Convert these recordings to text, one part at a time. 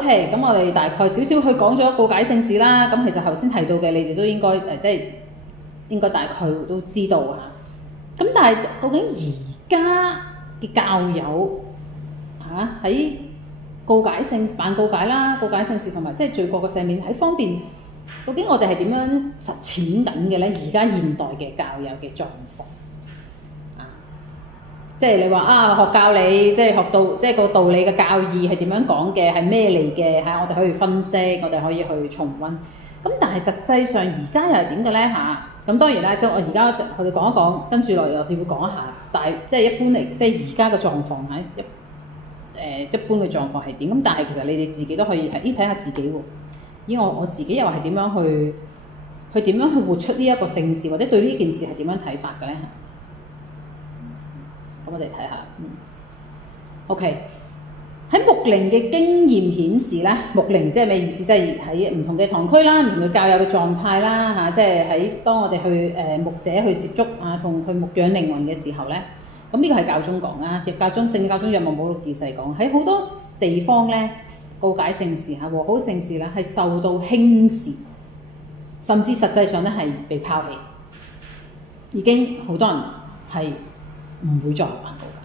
OK，咁我哋大概少少去講咗告解聖事啦。咁其實頭先提到嘅，你哋都應該即係應該大概都知道啊。咁但係究竟而家嘅教友喺告解聖辦告解啦、告解聖事同埋即係罪過嘅赦免喺方面，究竟我哋係點樣實踐緊嘅咧？而家現代嘅教友嘅狀況即係你話學教理，即係學到即係個道理嘅教義係點樣講嘅，係咩嚟嘅？我哋可以分析，我哋可以去重溫。咁但係實際上而家又係點嘅咧？咁當然啦，即係我而家我哋講一講，跟住落嚟又會講一下，即係一般嚟，即係而家嘅狀況一般嘅狀況係點？咁但係其實你哋自己都可以睇下自己喎。我自己又係點樣去點樣去活出呢一個聖事，或者對呢件事係點樣睇法嘅咧？咁我哋睇下，OK。喺牧靈嘅經驗顯示咧，牧靈即係咩意思？即係喺唔同嘅堂區啦、唔同嘅教友嘅狀態啦，即係喺當我哋去牧者去接觸同去牧養靈魂嘅時候咧，咁呢個係教宗講啊，聖教宗若望保祿二世講，喺好多地方咧，告解聖事和好聖事咧係受到輕視，甚至實際上咧係被拋棄，已經好多人係唔會再辦告解。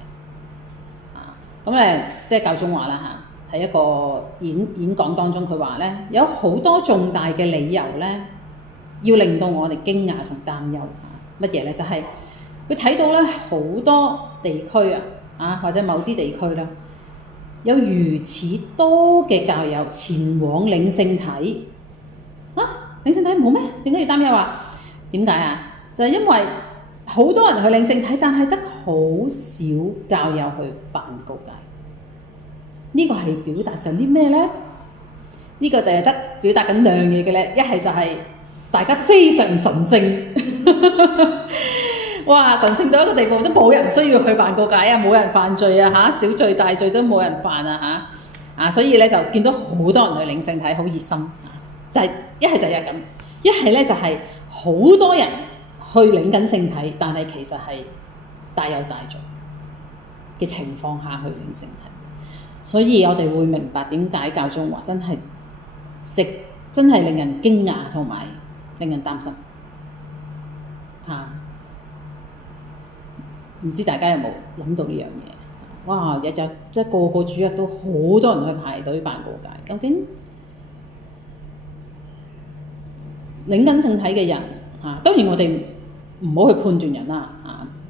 咁即係教宗話啦喺一個演講當中，佢話咧有好多重大嘅理由咧，要令到我哋驚訝同擔憂。乜嘢咧？就係佢睇到咧好多地區或者某啲地區啦，有如此多嘅教友前往領聖體領聖體唔好咩？點解要擔憂啊？點解就係因為好多人去領聖體，但係得好少教友去辦告解。呢個係表達緊啲咩咧？呢個就係得表達緊兩樣嘢嘅咧。一係就係大家非常神聖，哇！神聖到一個地步，都冇人需要去辦告解冇人犯罪小罪大罪都冇人犯所以咧就見到好多人去領聖體，好熱心就係一係就係咁，一係咧就係好多人去領緊聖體，但係其實係大有大罪嘅情況下去領聖體，所以我哋會明白點解教宗話真係令人驚訝同埋令人擔心唔知大家有冇諗到呢樣嘢？哇！日日即係個主日都好多人去排隊辦告解，究竟領緊聖體嘅人當然我哋唔好去判斷人啦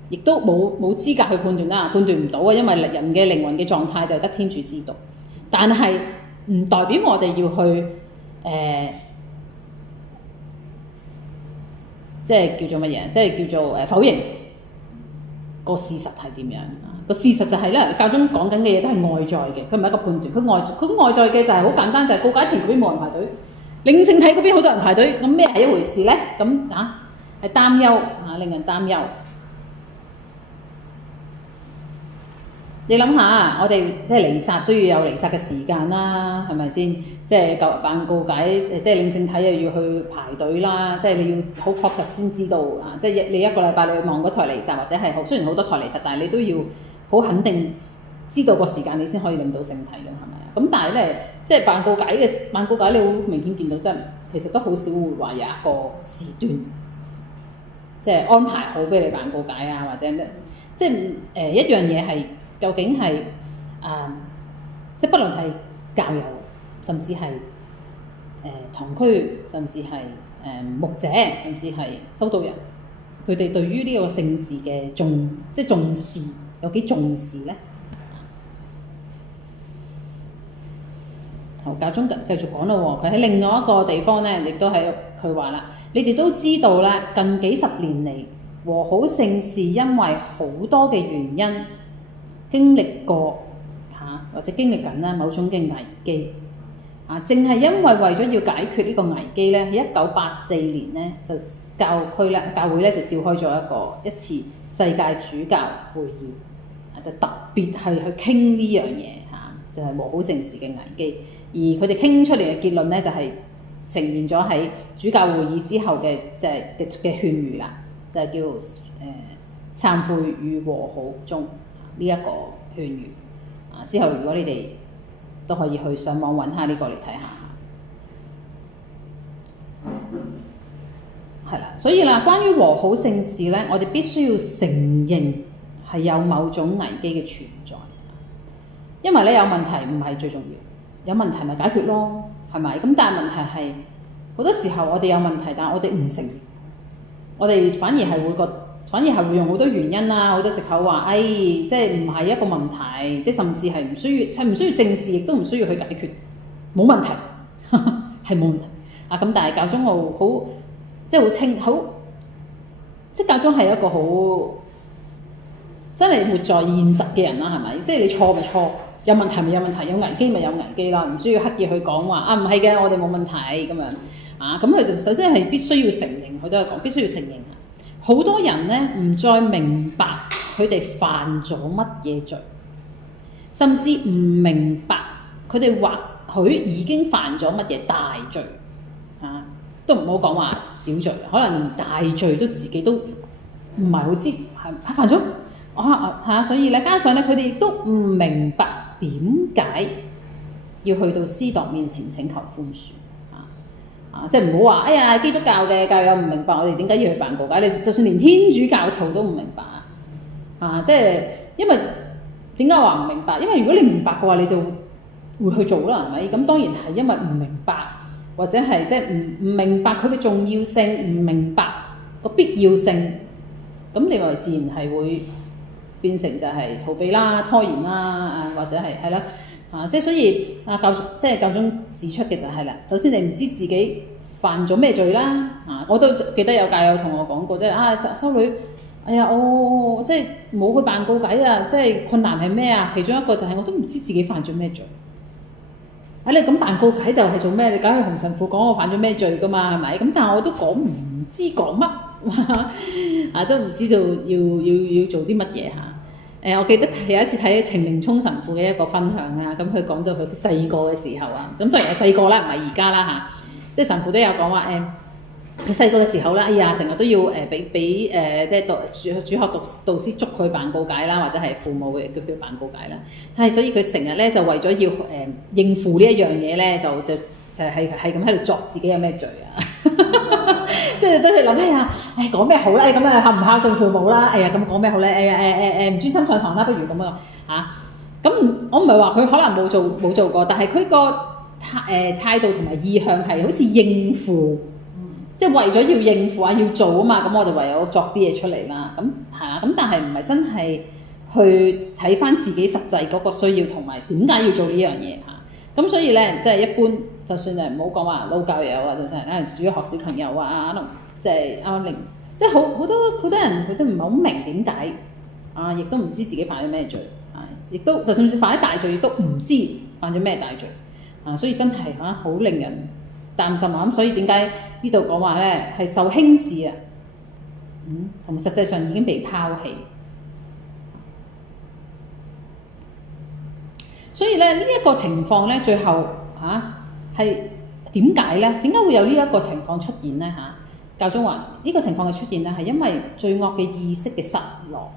亦都冇資格去判斷啦，判斷唔到因為人嘅靈魂嘅狀態就係得天主知道。但係唔代表我哋要去即係叫做乜嘢？即係叫做否認個事實係點樣個事實就係咧，教宗講緊嘅嘢都係外在嘅，佢唔係一個判斷。佢外在嘅就係好簡單，就係告解亭嗰邊冇人排隊，領聖體嗰邊好多人排隊，咁咩係一回事咧？咁係擔憂令人擔憂。你諗下，我哋即係彌撒都要有彌撒嘅時間啦，係咪先？即係辦告解，即係領聖體又要去排隊啦，即係你要好確實先知道即係你一個禮拜你去望嗰台彌撒，或者係雖然好多台彌撒，但係你都要好肯定知道個時間，你先可以領到聖體嘅，係咪啊？咁但係咧，即係辦告解，你好明顯見到，真係其實都好少會話有一個時段，即係安排好俾你辦告解或者咩？即係一樣嘢係。究竟係即係不論係教友，甚至係堂區，甚至係牧者，甚至係修道人，佢哋對於呢個聖事嘅重視有幾重視咧？好，教宗繼續講咯喎，佢喺另外一個地方咧，亦都係佢話啦，你哋都知道啦，近幾十年嚟和好聖事因為好多嘅原因。經歷過或者經歷緊啦某種嘅危機正係因為為咗要解決呢個危機咧，喺1984年咧就教會咧就召開咗一次世界主教會議就特別係去傾呢樣嘢就係和好聖事嘅危機，而佢哋傾出嚟嘅結論咧就係呈現咗喺主教會議之後嘅嘅勸喻啦，就係叫懺悔與和好中。呢一個勸喻之後，如果你哋都可以去上網揾下呢個嚟睇下。係啦，所以啦，關於和好聖事咧，我哋必須要承認係有某種危機嘅存在，因為咧有問題唔係最重要，有問題咪解決咯，係咪？咁但係問題係好多時候我哋有問題，但係我哋唔承認，我哋反而係會用好多原因啊，好多藉口話，即係唔係一個問題，即係甚至係唔需要正視，亦都唔需要去解決，冇問題，係冇問題啊！咁但係教宗好即係即係教宗係一個好真係活在現實嘅人啦，係咪？即係你錯咪錯，有問題咪有問題，有危機咪有危機啦，唔需要刻意去講話唔係嘅，我哋冇問題咁樣啊！咁佢就首先係必須要承認，佢都係講必須要承認。好多人咧唔再明白佢哋犯咗乜嘢罪，甚至唔明白佢哋或許已經犯咗乜嘢大罪啊！都唔好講話小罪，可能連大罪都自己都唔係好知係犯咗所以咧加上咧佢哋都唔明白點解要去到司鐸面前請求寬恕即係唔好話基督教嘅教友唔明白我哋點解要去辦告解，你就算連天主教徒都唔明白即係因為點解話唔明白？因為如果你唔明白嘅話，你就會去做啦，係咪？咁當然係因為唔明白。或者係即係唔明白佢嘅重要性，唔明白個必要性，咁你咪自然係會變成就係逃避啦、拖延啦，或者係啦即係所以教宗指出嘅就係啦，首先你唔知自己犯咗咩罪啦我都記得有教友同我講過，即係修女，我即係冇去辦告解啊，即係困難係咩啊？其中一個就係我都唔知自己犯咗咩罪。你咁辦告解就係做咩？你梗係同神父講我犯咗咩罪噶嘛？係咪？咁但係我都唔知講乜都唔知道要做啲乜嘢我記得有一次睇程明聰神父嘅一個分享咁佢講到佢細個嘅時候咁當然係細個啦，唔係而家啦即係神父都有講話佢細個嘅時候咧，成日都要俾即係主學導師捉佢辦告解啦，或者係父母叫佢辦告解啦。所以佢成日咧就為咗要應付呢一樣嘢咧，就係咁喺度作自己有咩罪即係都去諗講咩好啦？咁孝唔孝順父母啦？咁講咩好咧？唔專心上堂啦，不如咁樣咁我唔係話佢可能冇做過，但係佢個態度同埋意向係好似應付。即係為咗要應付要做嘛，咁我哋唯有作啲嘢出嚟啦。咁但係唔係真係去睇翻自己實際嗰個需要同埋點解要做呢樣嘢咁所以咧，即係一般，就算係唔好講話老教友就算係可能小學小朋友可能即係即係好多人佢都唔係好明點解亦都唔知自己犯咗咩罪亦都就算犯咗大罪，亦都唔知犯咗咩大罪所以真係好令人擔心咁所以點解呢度講話咧係受輕視同埋實際上已經被拋棄。所以咧呢一個情況咧，最後係點解咧？點解會有呢一個情況出現咧？教宗話呢個情況嘅出現咧，係因為罪惡嘅意識嘅失落。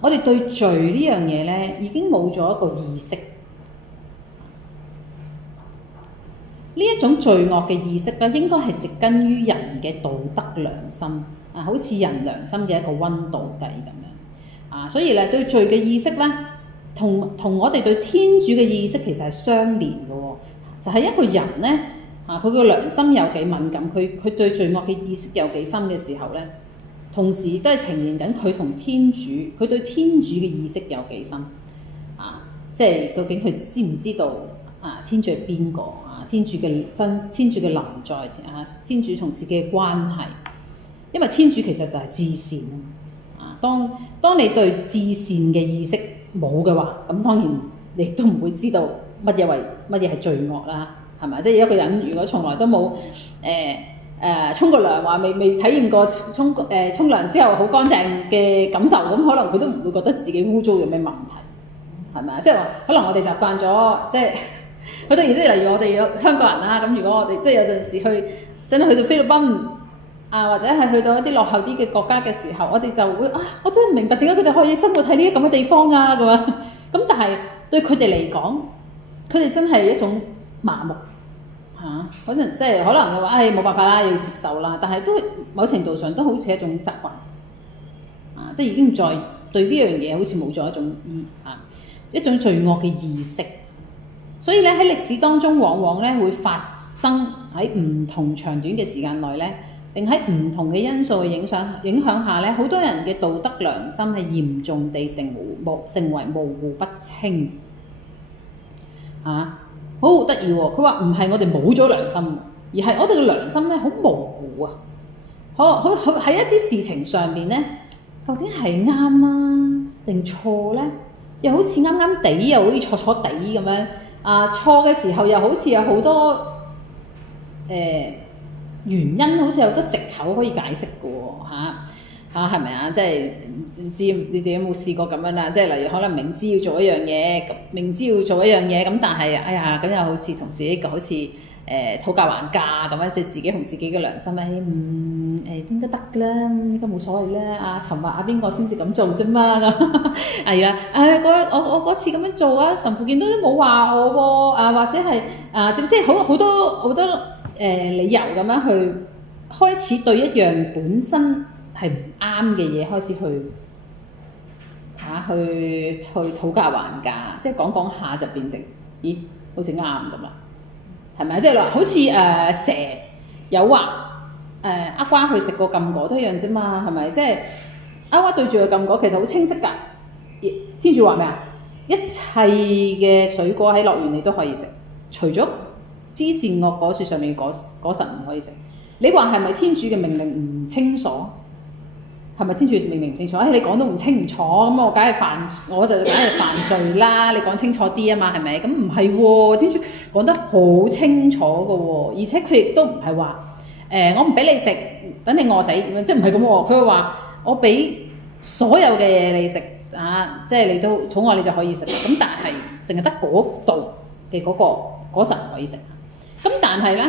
我哋對罪呢樣嘢咧已經冇咗一個意識。呢一種罪惡嘅意識咧，應該係植根於人嘅道德良心好似人良心嘅一個溫度計咁樣所以咧對罪嘅意識咧，同我哋對天主嘅意識其實係相連嘅就係一個人咧佢個良心有幾敏感，佢對罪惡嘅意識有幾深嘅時候咧，同時都係呈現緊佢同天主，佢對天主嘅意識有幾深即係究竟佢知唔知道天主係邊個？天主嘅臨在天主同自己嘅關係，因為天主其實就係至善當你對至善嘅意識冇嘅話，咁當然你都唔會知道乜嘢係罪惡啦，係咪？即係一個人如果從來都冇沖過涼，話未體驗過沖涼之後好乾淨嘅感受，咁可能佢都唔會覺得自己污糟有咩問題，係咪？即係話可能我哋習慣咗即係。好多意思，例如我哋香港人啦，咁如果我哋即係有陣時真係去到菲律賓或者係去到一啲落後啲嘅國家嘅時候，我哋就會我真係唔明白點解佢哋可以生活喺呢啲咁嘅地方咁樣。咁但係對佢哋嚟講，佢哋真係一種麻木嚇，可能即係可能會話冇辦法啦，要接受啦，但係都某程度上都好似一種習慣啊，即係已經再對呢樣嘢好似冇咗一種罪惡嘅意識。所以咧喺歷史當中，往往咧會發生喺唔同長短嘅時間內咧，並喺唔同嘅因素嘅影響下咧，好多人嘅道德良心係嚴重地成為模糊不清嚇。好得意喎！佢話唔係我哋冇咗良心，而係我哋嘅良心咧好模糊啊！喺一啲事情上面咧，究竟係啱啊定錯咧？又好似啱啱地，又好似錯錯地咁樣。錯嘅時候又好似有好多原因，好似有好多藉口可以解釋嘅喎係咪啊？即係唔知你哋有冇試過咁樣啦？即係例如可能明知要做一樣嘢，咁但係咁又好似同自己好似討價還價咁樣，即係自己同自己嘅良心咧，應該得嘅啦，應該冇所謂啦。尋日邊個先至咁做啫嘛咁，係啊，我嗰次咁樣做啊，神父見到都冇話我喎，或者係即係好多理由咁樣去開始對一樣本身係唔啱嘅嘢開始去討價還價，即係講下就變成好似啱咁啦，係咪？即係話好似蛇誘惑厄瓜去食個禁果都一樣啫嘛，係咪？即係厄瓜對住個禁果其實好清晰㗎。天主話咩啊？一切嘅水果喺樂園你都可以食，除咗知善惡果樹上面嘅果實唔可以食。你話係咪天主嘅命令唔清楚？係咪天主命令唔清楚？你講都唔清楚，咁我就梗係犯罪啦！你講清楚啲啊嘛，係咪？咁唔係喎，天主講得好清楚嘅喎，而且佢亦都唔係話我唔俾你食，等你餓死，即係唔係咁喎？佢會話我俾所有嘅嘢你食即係你都肚餓你就可以食，咁但係淨係得嗰度嘅嗰個果實唔可以食。咁但係咧，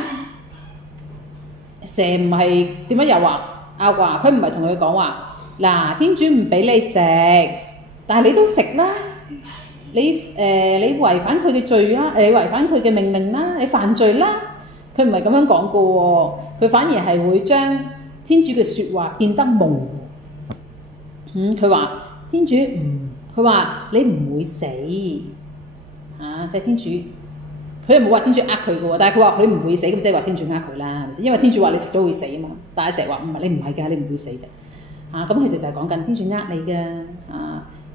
蛇唔係點樣誘惑厄瓜？佢唔係同佢講話嗱，天主唔俾你食，但係你都食啦。你違反佢嘅罪啦，你違反佢嘅命令啦，你犯罪啦。佢唔係咁樣講過喎，佢反而係會將天主嘅説話變得模糊。佢話天主佢話你唔會死即係天主。佢又冇話天主呃佢嘅喎，但係佢話佢唔會死，咁即係話天主呃佢啦，因為天主話你食咗會死啊嘛。但係成日話你唔係㗎，你唔會死嘅咁其實就係講緊天主呃你嘅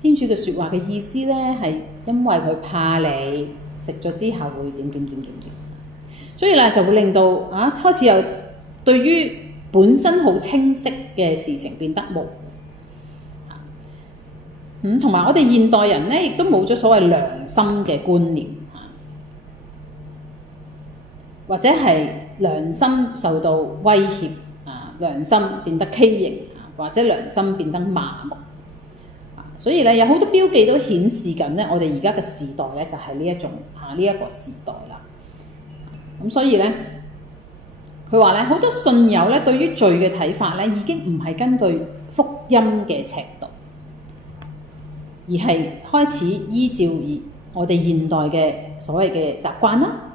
天主嘅説話嘅意思咧，係因為佢怕你食咗之後會點，所以咧就會令到開始有對於本身好清晰嘅事情變得模糊同埋我哋現代人咧亦都冇咗所謂良心嘅觀念。或者係良心受到威脅良心變得畸形或者良心變得麻木所以咧有好多標記都顯示緊咧，我哋而家嘅時代咧就係呢一種呢一個時代啦。咁所以咧，佢話咧好多信友咧對於罪嘅睇法咧已經唔係根據福音嘅尺度，而係開始依照我哋現代嘅所謂嘅習慣啦。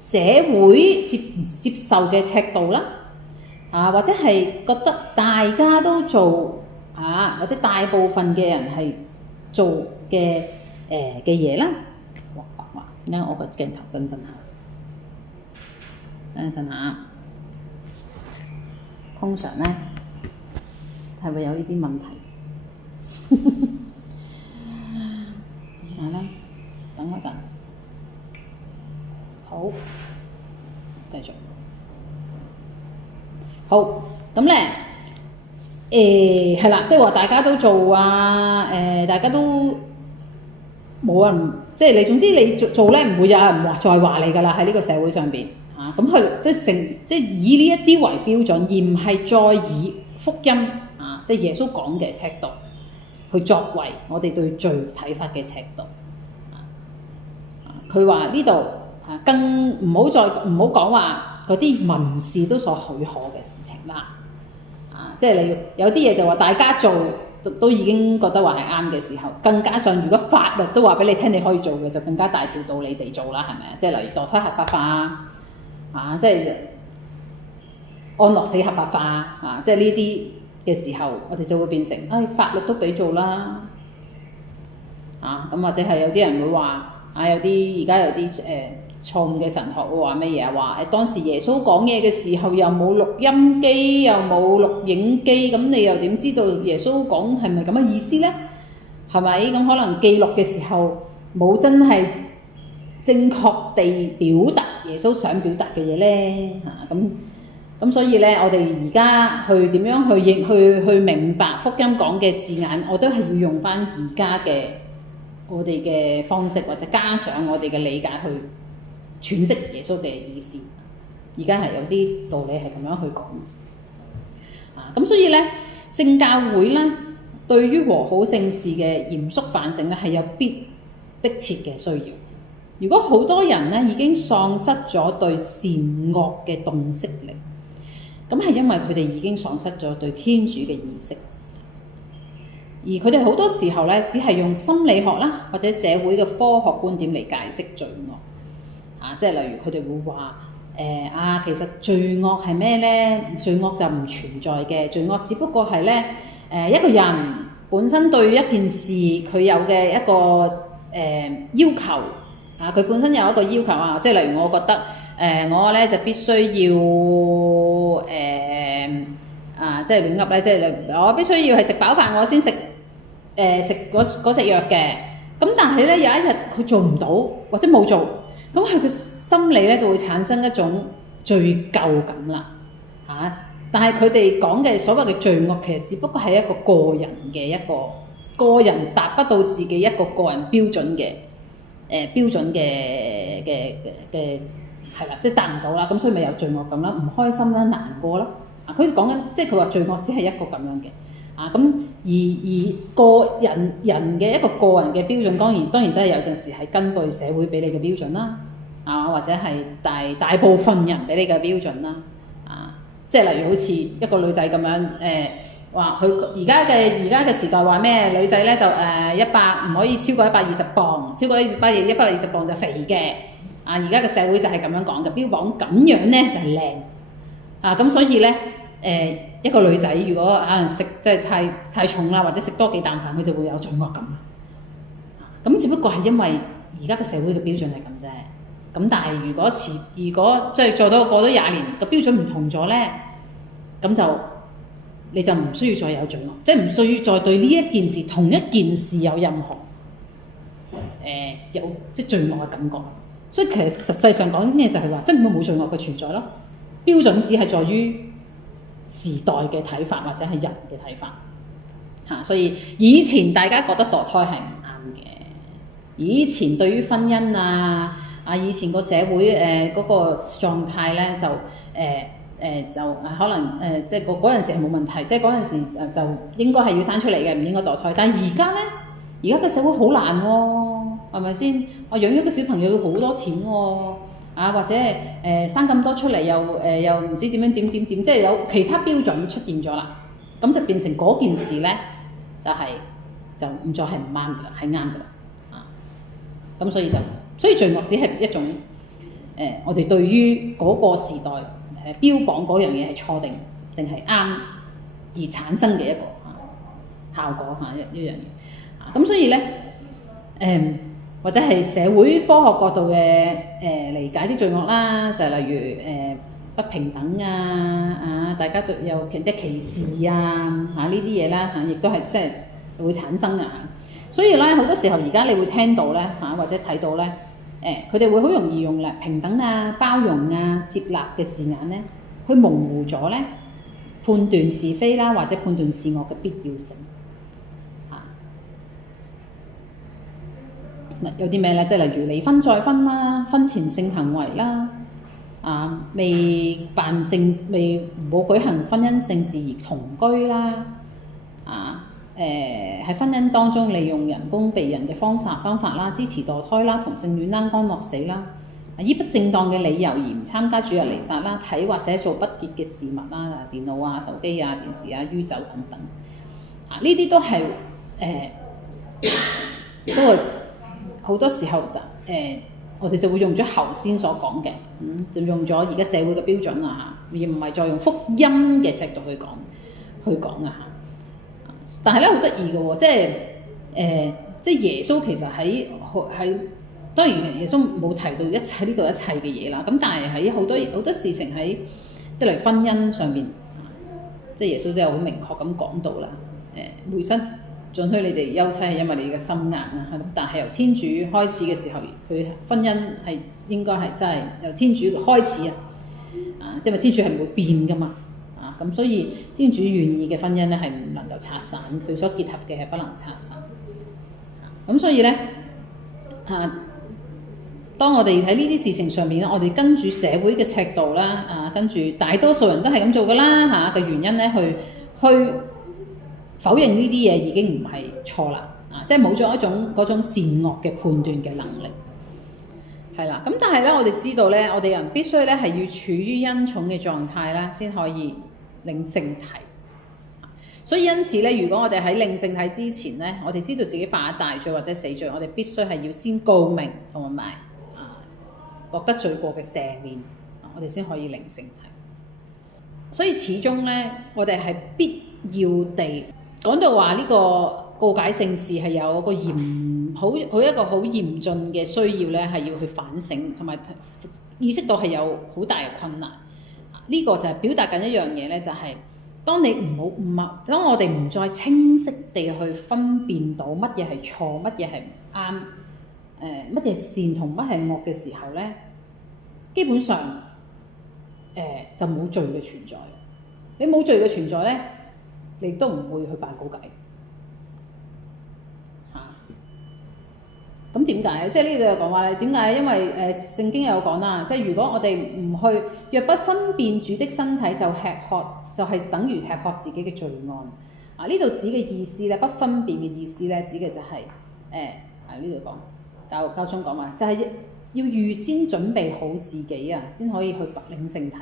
社會接受嘅尺度啦，或者係覺得大家都做或者大部分嘅人係做嘅嘢啦。哇！點解我個鏡頭震下？等陣下，通常咧係會有呢啲問題。等我陣。好，繼續。好，咁咧，係啦，即係話大家都做大家都冇人，即係你總之你做咧，唔會有人再話你㗎啦，喺呢個社會上邊咁佢即係以呢一啲為標準，而唔係再以福音即係耶穌講嘅尺度去作為我哋對罪睇法嘅尺度。佢話呢度。更唔好講話嗰啲民事都所許可嘅事情啦。即係你有啲嘢就話大家做都已經覺得話係啱嘅時候，更加上如果法律都話俾你聽你可以做嘅，就更加大條道理地做啦，係咪啊？即係例如墮胎合法化即係安樂死合法化即係呢啲嘅時候，我哋就會變成法律都俾做啦咁或者係有啲人會話有啲而家有啲錯誤嘅神學會話乜嘢啊？話當時耶穌講嘢嘅時候又冇錄音機，又冇錄影機，咁你又點知道耶穌講係咪咁嘅意思呢？係咪？咁可能記錄嘅時候冇真係正確地表達耶穌想表達嘅嘢呢？咁所以呢，我哋而家去點樣去明白福音講嘅字眼，我都係要用翻而家嘅我哋嘅方式，或者加上我哋嘅理解去詮釋耶穌嘅意思。而家係有啲道理係咁樣去講咁所以呢，聖教會呢對於和好聖事嘅嚴肅反省呢係有迫切嘅需要。如果好多人呢已經喪失咗對善惡嘅洞悉力，咁係因為佢哋已經喪失咗對天主嘅意識，而佢哋好多時候呢，只係用心理學啦或者社會嘅科學觀點嚟解釋罪惡即係例如佢哋會話其實罪惡係咩呢？罪惡就唔存在嘅，罪惡只不過係呢一個人本身對一件事佢有嘅一個要求佢本身有一個要求即係例如我覺得我呢就必須要即係亂噏咧，即係我必須要係食飽飯我先食嗰隻藥嘅。咁但係呢，有一日佢做唔到或者冇做，咁佢嘅心理呢就會產生一種罪疚感啦但係佢哋講嘅所謂嘅罪惡，其實只不過係一個個人嘅個人達不到自己一個個人標準嘅係啦，即係達唔到啦，咁所以咪有罪惡感啦，唔開心啦，難過啦佢講緊即係佢話罪惡只係一個咁樣嘅咁而個人嘅一個個人嘅標準，當然都係有陣時係根據社會俾你嘅標準啦或者係大部分人俾你嘅標準啦即係例如好似一個女仔咁樣話佢而家嘅時代話咩女仔咧就100唔可以超過120磅，超過120磅就肥嘅而家嘅社會就係咁樣講嘅，標榜咁樣咧就係靚咁所以咧一個女仔如果可能食即係太重啦，或者食多幾啖飯，佢就會有罪惡感咁只不過係因為而家嘅社會嘅標準係咁啫。咁但係如果即係做到過咗20年個標準唔同咗咧，咁就你就唔需要再有罪惡，即係唔需要再對呢一件事同一件事有任何有即係罪惡嘅感覺。所以其實實際上講嘅就係話，真係冇罪惡嘅存在咯。標準只係在於時代嘅睇法或者係人嘅睇法所以以前大家覺得墮胎係唔啱嘅，以前對於婚姻以前個社會嗰個狀態咧就就可能即係嗰陣時係冇問題，即係嗰陣時就應該係要生出嚟嘅，唔應該墮胎。但係而家咧，而家嘅社會好難喎，係咪先？我養一個小朋友要好多錢喎，或者生咁多出嚟又唔知點樣點，即係有其他標準出現咗啦，咁就變成嗰件事咧就唔再係唔啱㗎啦，係啱㗎啦咁所以罪惡只係一種我哋對於嗰個時代標榜嗰樣嘢係錯定係啱而產生嘅一個效果一樣嘢咁所以咧或者係社會科學角度嘅嚟解釋罪惡啦，就係例如不平等大家對有即係歧視呢啲嘢啦亦都係即係會產生所以咧好多時候而家你會聽到咧或者睇到咧佢哋會好容易用平等包容接納嘅字眼咧，去模糊咗咧判斷是非啦，或者判斷是惡嘅必要性有啲咩咧？即係例如離婚再婚啦，婚前性行為啦，未冇舉行婚姻聖事而同居啦，喺婚姻當中利用人工避孕嘅方法啦，支持墮胎啦、同性戀啦、安樂死啦，以不正當嘅理由而唔參加主日彌撒啦、睇或者做不潔嘅事物啦，電腦手機電視酗酒等等呢啲都係都係好多時候我哋就會用咗頭先所講嘅，就用咗而家社會嘅標準啦嚇，而唔係再用福音嘅尺度去講啊嚇。但係咧好得意嘅喎，即係耶穌其實喺當然耶穌冇提到呢度一切嘅嘢啦。咁但係喺好多事情喺即係例如婚姻上面，即係耶穌都有好明確咁講到啦。梅瑟准許你哋休妻係因為你嘅心硬啊，咁但係由天主開始嘅時候，佢婚姻係應該係真係由天主開始即係天主係唔會變噶嘛，咁所以天主願意嘅婚姻咧係唔能夠拆散，佢所結合嘅係不能拆散。咁所以咧當我哋喺呢啲事情上面咧，我哋跟住社會嘅尺度啦，跟住大多數人都係咁做噶啦嘅原因咧，去否認呢啲嘢已經唔係錯啦，即係冇咗嗰種善惡嘅判斷嘅能力，係啦。咁但係咧，我哋知道咧，我哋人必須咧係要處於恩寵嘅狀態啦，先可以領聖體。所以因此咧，如果我哋喺領聖體之前咧，我哋知道自己犯咗大罪或者死罪，我哋必須係要先告明同埋獲得罪過嘅赦免，我哋先可以領聖體。所以始終咧，我哋係必要地講到話呢個告解聖事係有個一個好嚴峻嘅需要咧，係要去反省同埋意識到係有好大嘅困難。呢個就係表達緊一樣嘢咧，就係當我哋唔再清晰地去分辨到乜嘢係錯，乜嘢係唔啱，乜嘢善同乜係惡嘅時候咧，基本上就冇罪嘅存在。你冇罪嘅存在咧，你都唔會去辦告解嚇。咁點解？即係呢度有講話咧，點解？因為聖經有講啦，即係如果我哋唔去，若不分辨主的身體就吃喝，就係等於吃喝自己嘅罪案。呢度指嘅意思咧，不分辨嘅意思咧，指嘅就係呢度講教宗講話，就係要預先準備好自己先可以去領聖體。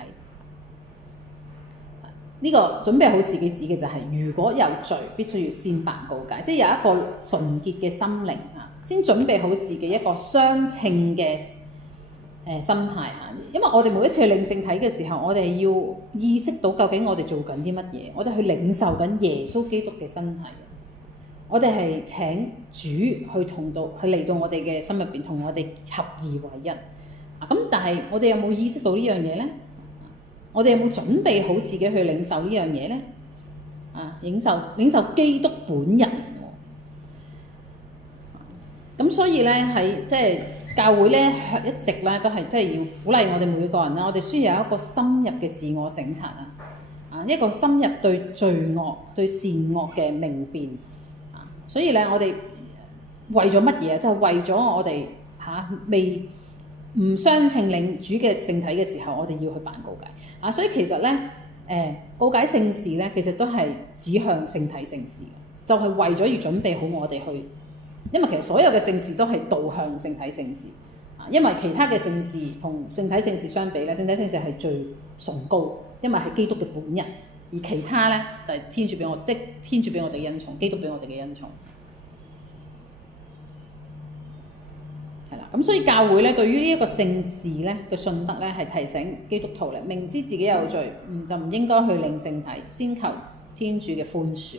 呢個準備好自己指嘅就係，如果有罪，必須要先辦告解，即係有一個純潔嘅心靈先準備好自己一個相稱嘅心態。因為我哋每一次去領聖體嘅時候，我哋要意識到究竟我哋做緊啲乜嘢，我哋去領受緊耶穌基督嘅身體，我哋係請主去嚟到我哋嘅心入邊，同我哋合而為一。咁但係我哋有冇意識到呢樣嘢咧？我哋有冇準備好自己去領受呢樣嘢咧？領受基督本人。咁所以咧喺即係教會咧一直咧都係即係要鼓勵我哋每個人啦，我哋需要有一個深入嘅自我省察一個深入對罪惡對善惡嘅明辨所以咧我哋為咗乜嘢？就係為咗我哋未唔相稱領主嘅聖體嘅時候，我哋要去辦告解所以其實咧告解聖事咧，其實都係指向聖體聖事，就係為咗要準備好我哋去。因為其實所有嘅聖事都係導向聖體聖事因為其他嘅聖事同聖體聖事相比咧，聖體聖事係最崇高，因為係基督嘅本人，而其他咧就係天主俾我，即係天主俾我哋嘅恩寵，基督俾我哋嘅恩寵。係啦，咁所以教會咧對於呢一個聖事咧嘅信德咧，係提醒基督徒咧，明知自己有罪，就唔應該去領聖體，先求天主嘅寬恕。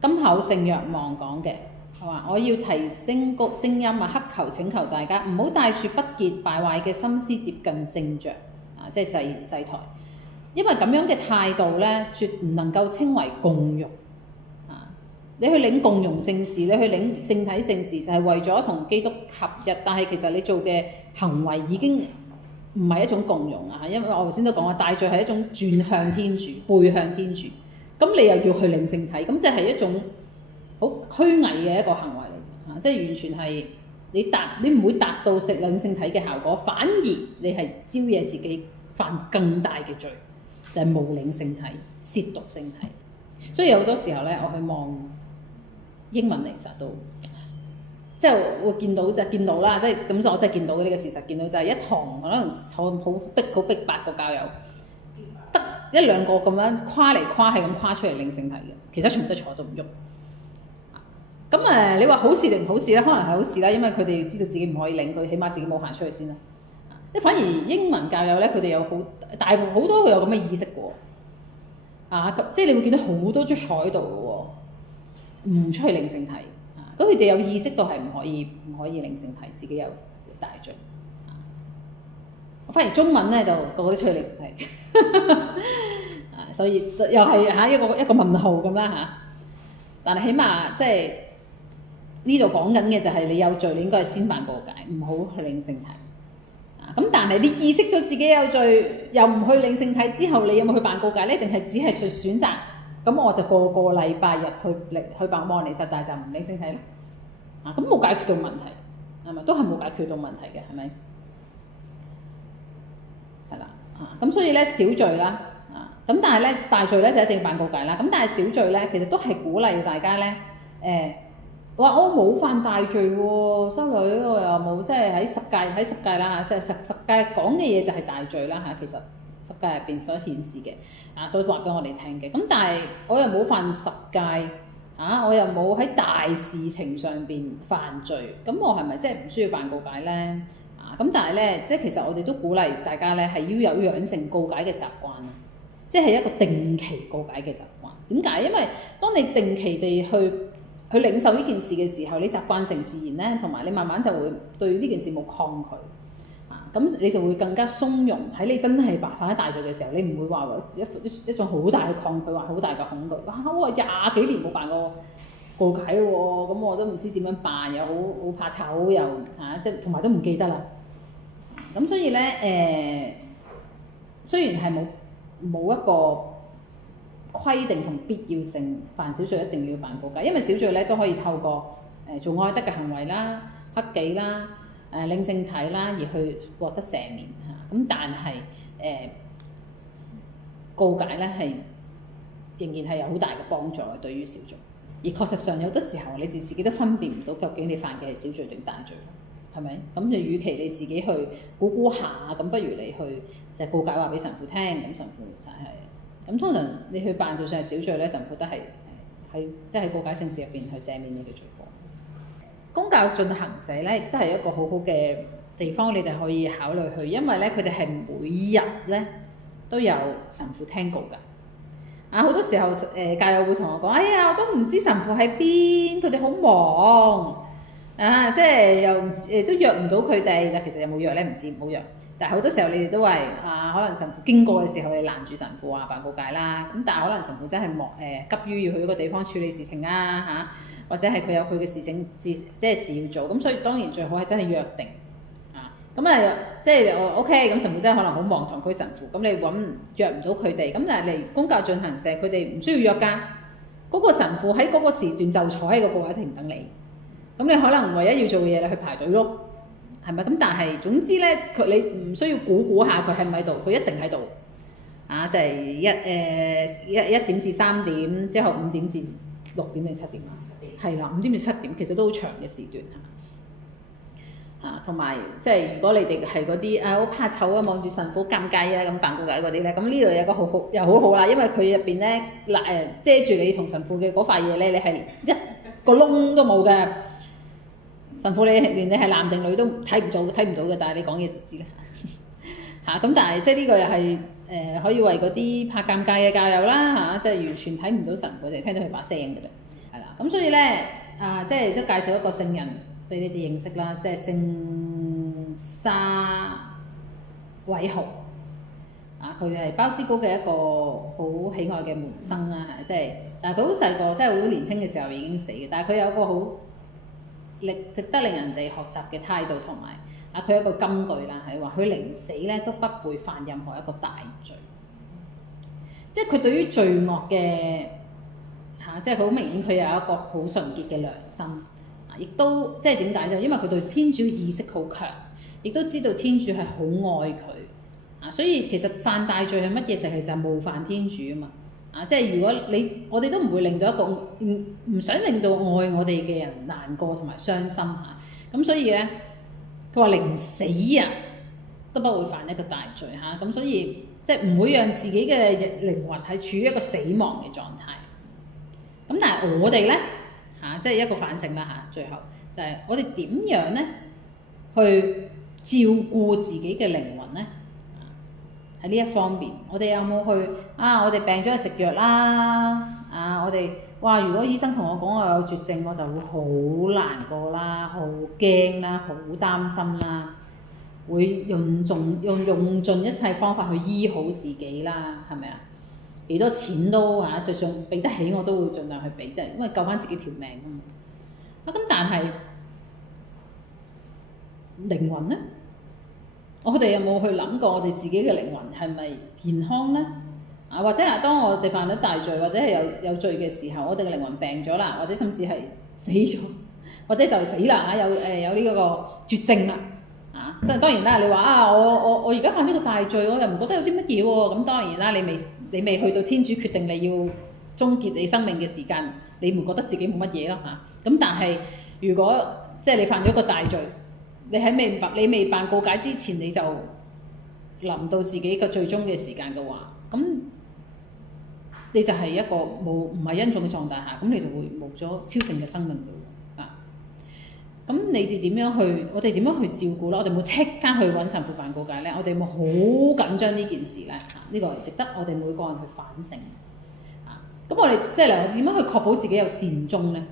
金口聖若望講嘅係話，我要提升高聲音乞求請求大家唔好帶住不潔敗壞嘅心思接近聖像即係祭台，因為咁樣嘅態度咧，絕唔能夠稱為共融你去領共融聖事，你去領聖體聖事，就係為咗同基督合一，但係其實你做嘅行為已經唔係一種共融因為我頭先都講過，大罪係一種轉向天主、背向天主。咁你又要去領聖體，咁即係一種好虛偽嘅一個行為嚟即係完全係你唔會達到領聖體嘅效果，反而你係招惹自己犯更大嘅罪，就係冒領聖體、褻瀆聖體。所以有好多時候咧，我去望英文彌撒都即係會見到啦，即係咁我真係見到嘅呢個事實，見到就係一堂可能坐好逼白個教友。一兩個咁樣跨嚟跨係咁跨出嚟領聖體嘅，其他全部都坐到唔喐。咁你話好事定唔好事咧？可能係好事啦，因為佢哋知道自己唔可以領，佢起碼自己冇行出去先啦。反而英文教友咧，佢哋有大部分好多佢有咁嘅意識喎。即係你會見到好多都坐喺度嘅喎，唔出去領聖體。咁佢哋有意識到係唔可以領聖體，自己有大罪。反而中文咧就個個都出去領聖體。所以又係一個問號咁啦。但係起碼即係呢度講緊嘅就係你有罪，你應該係先辦告解，唔好去領聖體。咁但係你意識到自己有罪，又唔去領聖體之後，你有冇去辦告解咧？定係只係選擇咁我就個禮拜日去辦望彌撒，但係就唔領聖體咧？咁冇解決到問題，係咪？都係冇解決到問題嘅，係咪？係啦，咁所以咧小罪啦，咁但係咧大罪咧就一定要辦告解啦。咁但係小罪咧，其實都係鼓勵大家咧，話我冇犯大罪喎，修女我又冇，即係喺十誡啦嚇，即係十誡講嘅嘢就係大罪啦嚇。其實十誡入邊所顯示嘅所以話俾我哋聽嘅。咁但係我又冇犯十誡我又冇喺大事情上邊犯罪，咁我係咪即係唔需要辦告解咧？咁但係咧，即係其實我哋都鼓勵大家咧係要有養成告解嘅習慣啊，即係一個定期告解嘅習慣。點解？因為當你定期地去領受呢件事嘅時候，你習慣成自然咧，同埋你慢慢就會對呢件事冇抗拒咁你就會更加鬆容。喺你真係犯咗大罪嘅時候，你唔會話一種好大嘅抗拒，話好大嘅恐懼。哇！我20幾年冇辦過告解喎，咁我都唔知點樣辦，又好怕醜，又即係同埋都唔記得啦。咁所以咧雖然係冇一個規定同必要性，犯小罪一定要辦告解，因為小罪咧都可以透過做愛德嘅行為啦、克己啦、領聖體啦而去獲得赦免嚇。咁但係告解咧係仍然係有好大嘅幫助嘅對於小罪。而確實上有好多時候你哋自己都分辨唔到究竟你犯嘅係小罪定大罪，係咪？咁就與其你自己去估下，咁不如你去就係告解話俾神父聽，咁神父就係。咁通常你去辦就算係小罪咧，神父都係即係喺告解聖事入邊去赦免你嘅罪過。公教進行社咧，亦都係一個好好嘅地方，你哋可以考慮去，因為咧佢哋係每日咧都有神父聽告㗎。好多時候教友會同我講：哎呀，我都唔知神父喺邊，佢哋好忙即係又都約唔到佢哋。但其實有冇約咧？唔知，冇約。但係好多時候你哋都係可能神父經過嘅時候，你攔住神父辦告解啦。咁但係可能神父真係急於要去一個地方處理事情或者係佢有佢嘅事情即係事要做。咁所以當然最好係真係約定即係OK。咁神父真係可能好忙，堂區神父咁你約唔到佢哋。咁但係嚟公教進行社，佢哋唔需要約㗎。嗰個神父喺嗰個時段就坐喺個告解亭等你。咁你可能唯一要做嘅嘢，你去排隊咯。係咪咁？但係總之咧，你唔需要估下佢喺唔喺度，佢一定喺度。就係1點至3點，之後5點至6點定7點。係啦，5點至7點，其實都好長嘅時段同埋即係如果你哋係嗰啲好怕醜望住神父尷尬咁辦告解嗰啲咧，咁呢度有個好好啦，因為佢入邊咧遮住你同神父嘅嗰塊嘢咧，你係一個窿都冇嘅。神父連你係男定女都睇唔到嘅，但係你講嘢就知啦咁但係即係呢個又係可以為嗰啲怕尷尬嘅教友啦即係完全睇唔到神父，就聽到佢把聲嘅啫。係啦，咁所以咧即係都介紹一個聖人俾你哋認識啦，即係聖沙偉豪佢係鮑思高嘅一個好喜愛嘅門生啦即係，但係佢好細個，即係好年輕嘅時候已經死嘅，但係佢有一個好值得令人哋學習嘅態度，同埋佢有一個金句啦，係話佢臨死咧都不會犯任何一個大罪，即係佢對於罪惡嘅即係好明顯佢有一個好純潔嘅良心亦都即係點解？就因為佢對天主意識好強，亦都知道天主係好愛佢所以其實犯大罪係乜嘢？就係其實冒犯天主啊嘛即係如果我哋都唔會令到一個唔想令到愛我哋嘅人難過同埋傷心咁所以咧，佢話臨死都不會犯一個大罪咁所以即係唔會讓自己嘅靈魂係處於一個死亡嘅狀態。咁但係我哋咧即係一個反省啦最後就係我哋點樣咧去照顧自己嘅靈魂咧？喺呢一方面，我哋有冇去我哋病咗去食藥啦？我哋如果醫生同我講我有絕症，我就會好難過啦，好驚啦，好擔心啦，會用盡一切方法去醫好自己啦，係咪啊？幾多錢都就算俾得起，我都會盡量去俾，即係因為救翻自己條命啊嘛。咁但係靈魂咧？我哋有冇去諗過我哋自己嘅靈魂係咪健康呢？或者係當我哋犯咗大罪，或者係有罪嘅時候，我哋嘅靈魂病咗啦，或者甚至係死咗，或者就死啦有呢個絕症啦當然啦，你話我而家犯咗個大罪，我又唔覺得有啲乜嘢喎。咁當然啦，你未去到天主決定你要終結你生命嘅時間，你唔覺得自己冇乜嘢咯咁但係如果即係你犯咗個大罪，你未辦告解之前，你就臨到自己嘅最終嘅時間嘅話，咁你就係一個唔係恩寵嘅狀態下，咁你就會冇咗超性嘅生命嘅咁你哋點樣去？我哋點樣去照顧咧？我哋冇即刻去揾神父辦告解咧？我哋有冇好緊張呢件事咧？呢個係值得我哋每個人去反省咁我哋即係我哋點樣去確保自己有善終咧？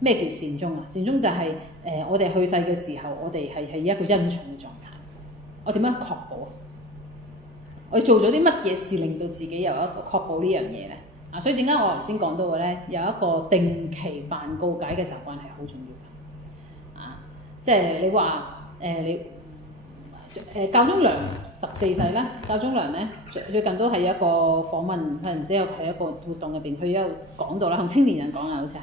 咩叫善終啊？善終就係我哋去世嘅時候，我哋係一個恩寵嘅狀態。我點樣確保？我做咗啲乜嘢事令到自己有一個確保呢樣嘢咧？所以點解我頭先講到嘅咧，有一個定期辦告解嘅習慣係好重要嘅。即係你話教宗良14世啦，教宗良咧最近都係一個訪問，唔知係一個活動入邊，佢有講到啦，同青年人講好似係。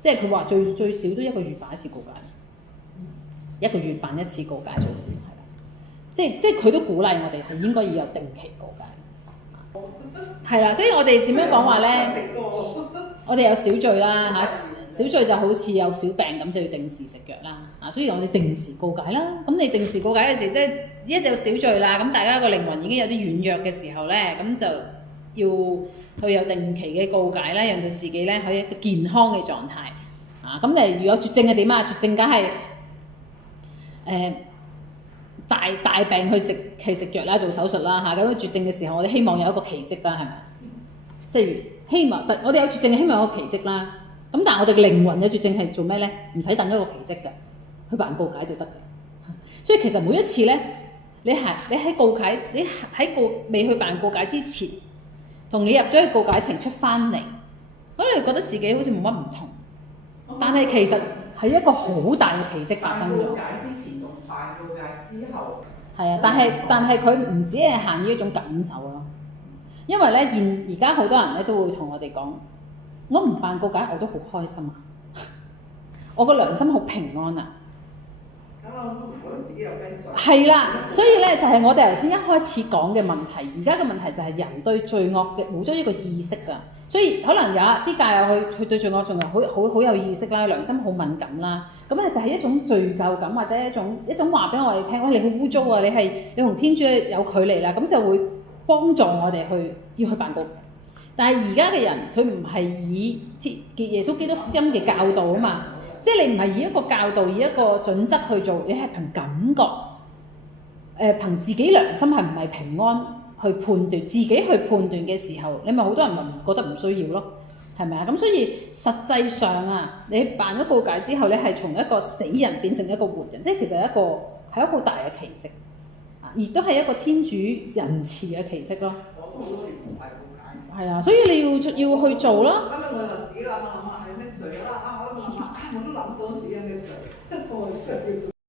即係佢話最少都一個月辦一次告解，一個月辦一次告解最少係啦。即係佢都鼓勵我哋係應該要有定期告解。係啦，所以我哋點樣講話咧？我哋有小罪啦小罪就好似有小病咁就要定時食藥啦所以我哋定時告解啦。咁你定時告解嘅時，即係一有小罪啦，咁大家個靈魂已經有啲軟弱嘅時候咧，咁就要去有定期嘅告解啦，讓到自己咧可以一個健康嘅狀態咁你如果絕症係點啊？絕症梗係大病去食藥啦，做手術啦咁絕症嘅時候，我哋希望有一個奇蹟啦，係咪？即係希望我哋有絕症係希望有一個奇蹟啦。咁但係我哋嘅靈魂有絕症係做咩咧？唔使等一個奇蹟㗎，去辦告解就得㗎。所以其實每一次咧，你喺告解，你喺未去辦告解之前，同你入咗去告解亭出翻嚟，咁你覺得自己好似冇乜唔同，但係其實係一個好大嘅奇蹟發生咗。辦告解之前同辦告解之後，但係佢唔止係限於一種感受咯，因為咧而家好多人咧都會同我哋講，我唔辦告解我都好開心啊，我個良心好平安啊。我唔覺得自己有咩罪。係啦，所以咧就係我哋頭先一開始講嘅問題，而家嘅問題就係人對罪惡嘅冇咗呢個意識啊，所以可能有啲教友佢對罪惡仲係好有意識啦，良心好敏感啦，咁就係一種罪疚感或者一種話俾我哋聽，喂，你好污糟啊，你同天主有距離啦，咁就會幫助我哋要去辦告。但係而家嘅人佢唔係以耶穌基督福音嘅教導啊嘛。即係你唔係以一個教導，以一個準則去做，你係憑感覺，憑自己良心係唔係平安去判斷，自己去判斷嘅時候，你咪好多人咪覺得唔需要咯，係咪啊？咁所以實際上你辦咗告解之後，你係從一個死人變成一個活人，即係其實係一個好大嘅奇蹟，亦都係一個天主仁慈嘅奇蹟咯。我都好多年冇辦告解。係啊，所以你要去做咯。咁我就自己諗下係咩罪啦？我都諗到自己有咩罪，我